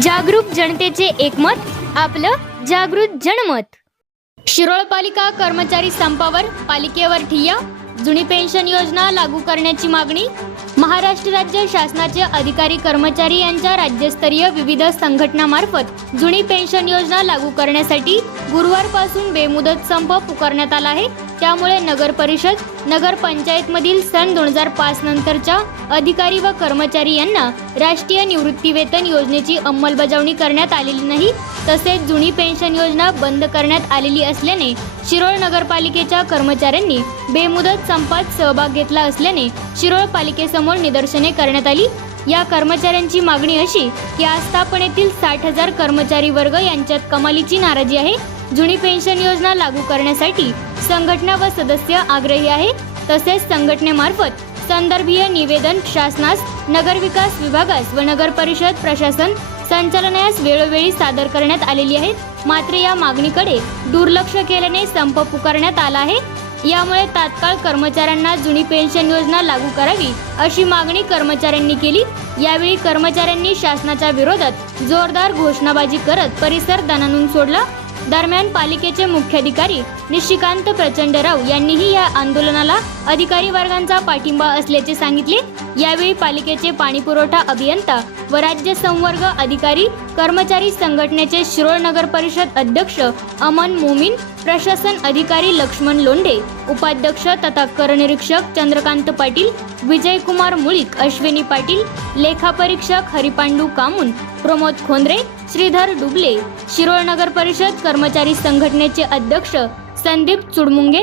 जागरूक जनतेचे एकमत आपलं जागृत जनमत. शिरोळ पालिका कर्मचारी संपावर पालिकेवर ठिय्या जुनी पेन्शन योजना लागू करण्याची मागणी महाराष्ट्र राज्य शासनाचे अधिकारी कर्मचारी यांच्या राज्यस्तरीय विविध संघटनामार्फत जुनी पेन्शन योजना लागू करण्यासाठी गुरुवारपासून बेमुदत संप पुकारण्यात आला आहे. त्यामुळे नगर परिषद नगर सन दोन हजार पाच नंतरच्या अधिकारी व कर्मचारी यांना राष्ट्रीय निवृत्ती वेतन योजनेची अंमलबजावणी करण्यात आलेली नाही. तसेच जुनी पेन्शन योजना बंद करण्यात आलेली असल्याने शिरोळ नगरपालिकेच्या कर्मचाऱ्यांनी बेमुदत संपात सहभाग घेतला असल्याने शिरोळ पालिकेसमोर निदर्शने करण्यात आली. या कर्मचाऱ्यांची मागणी अशी की आस्थापनेतील साठ हजार कर्मचारी वर्ग यांच्यात कमालीची नाराजी आहे. जुनी पेन्शन योजना लागू करण्यासाठी संघटना व सदस्य आग्रही आहे तसेच संघटनेमार्फत संदर्भीय निवेदन शासनास नगरविकास विभागास व नगर परिषद प्रशासन संचालनास वेळोवेळी सादर करण्यात आलेली आहेत. मात्र या मागणीकडे दुर्लक्ष केल्याने संप पुकारण्यात आला आहे. यामुळे तात्काळ कर्मचाऱ्यांना जुनी पेन्शन योजना लागू करावी अशी मागणी कर्मचाऱ्यांनी केली. यावेळी कर्मचाऱ्यांनी शासनाच्या विरोधात जोरदार घोषणाबाजी करत परिसर दणानून सोडला. दरम्यान पालिकेचे मुख्याधिकारी निशिकांत प्रचंड राव यांनीही या आंदोलनाला अधिकारी वर्गांचा पाठिंबा असल्याचे सांगितले. यावेळी पालिकेचे पाणीपुरवठा अभियंता व राज्य संवर्ग अधिकारी कर्मचारी संघटनेचे शिरोळ नगर परिषद अध्यक्ष अमन मोमीन प्रशासन अधिकारी लक्ष्मण लोंढे उपाध्यक्ष तथा करनिरीक्षक चंद्रकांत पाटील विजयकुमार मुळीक अश्विनी पाटील लेखापरीक्षक हरिपांडू कामून प्रमोद खोंद्रे श्रीधर डुबले शिरोळ नगर परिषद कर्मचारी संघटनेचे अध्यक्ष संदीप चुडमुंगे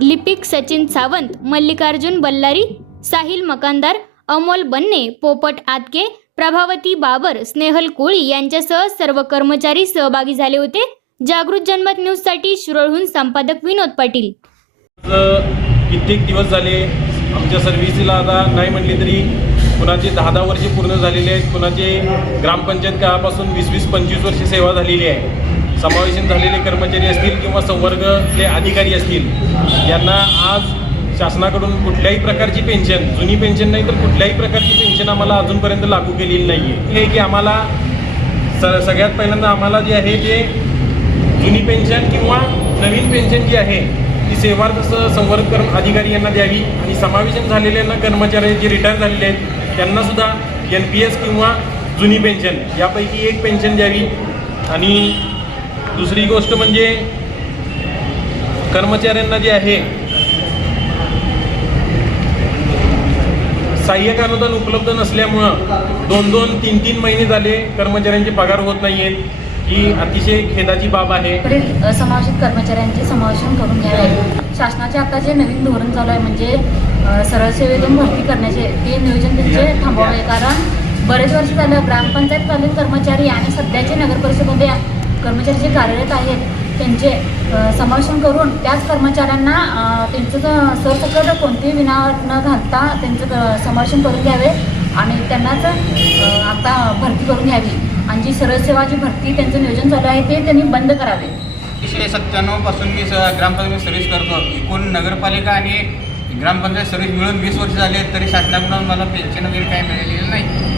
लिपिक सचिन सावंत मल्लिकार्जुन बल्लारी साहिल मकानदार अमोल बन्ने पोपट आतके प्रभावती बाबर स्नेहल कोळी यांच्यासह सर्व कर्मचारी सहभागी झाले होते. जागृत जनमत न्यूजसाठी शिरोळहून संपादक विनोद पाटील. कित्येक दिवस झाले आमच्या सर्व्हिसला आता नाही म्हणले तरी कुणाचे दहा दहा वर्षे पूर्ण झालेले आहेत कुणाचे ग्रामपंचायत काळापासून वीस वीस पंचवीस वर्षे सेवा झालेली आहे. समावेशन झालेले कर्मचारी असतील किंवा संवर्गले अधिकारी असतील यांना आज शासनाकडून कुठल्याही प्रकारची पेन्शन जुनी पेन्शन नाही तर कुठल्याही प्रकारची पेन्शन आम्हाला अजूनपर्यंत लागू केलेली नाही आहे हे की आम्हाला स सगळ्यात पहिल्यांदा आम्हाला जे आहे ते जुनी पेन्शन किंवा नवीन पेन्शन जी आहे ती सेवार्थ स- कर्म अधिकारी यांना द्यावी आणि समावेशन झालेल्यांना कर्मचारी जे रिटायर झालेले आहेत त्यांना सुद्धा एन पी एस किंवा जुनी पेन्शन यापैकी एक पेन्शन द्यावी. आणि दुसरी गोष्ट म्हणजे कर्मचाऱ्यांना जे आहे सहाय्यक अनुदान उपलब्ध नसल्यामुळं दोन दोन तीन तीन महिने झाले कर्मचाऱ्यांचे पगार होत नाही आहेत ही अतिशय खेदाची बाब आहे. पुढील असमावेशित कर्मचाऱ्यांचे समावेशन करून घ्यावे. शासनाचे आता जे नवीन धोरण चालू आहे म्हणजे सरळ सेवेतून भरती करण्याचे ते नियोजन त्यांचे थांबवावे. कारण बरेच वर्ष झालं ग्रामपंचायतकालीन कर्मचारी आणि सध्याचे नगर परिषदेमध्ये कर्मचारी जे कार्यरत आहेत त्यांचे समावेशन करून त्याच कर्मचाऱ्यांना त्यांचं सरसकट कोणतेही विना न घालता त्यांचं समावेशन करून घ्यावे. आणि त्यांनाच आता भरती करून घ्यावी. आणि जी सरळ जी भरती त्यांचं नियोजन चालू आहे ते त्यांनी बंद करावे. एकशे सत्त्याण्णवपासून मी स ग्रामपंचायत सर्व्हिस करतो. एकूण नगरपालिका आणि ग्रामपंचायत सर्व्हिस मिळून वीस वर्ष झाले आहेत तरी शासनाकडून मला पेन्शन वगैरे काही मिळालेलं नाही.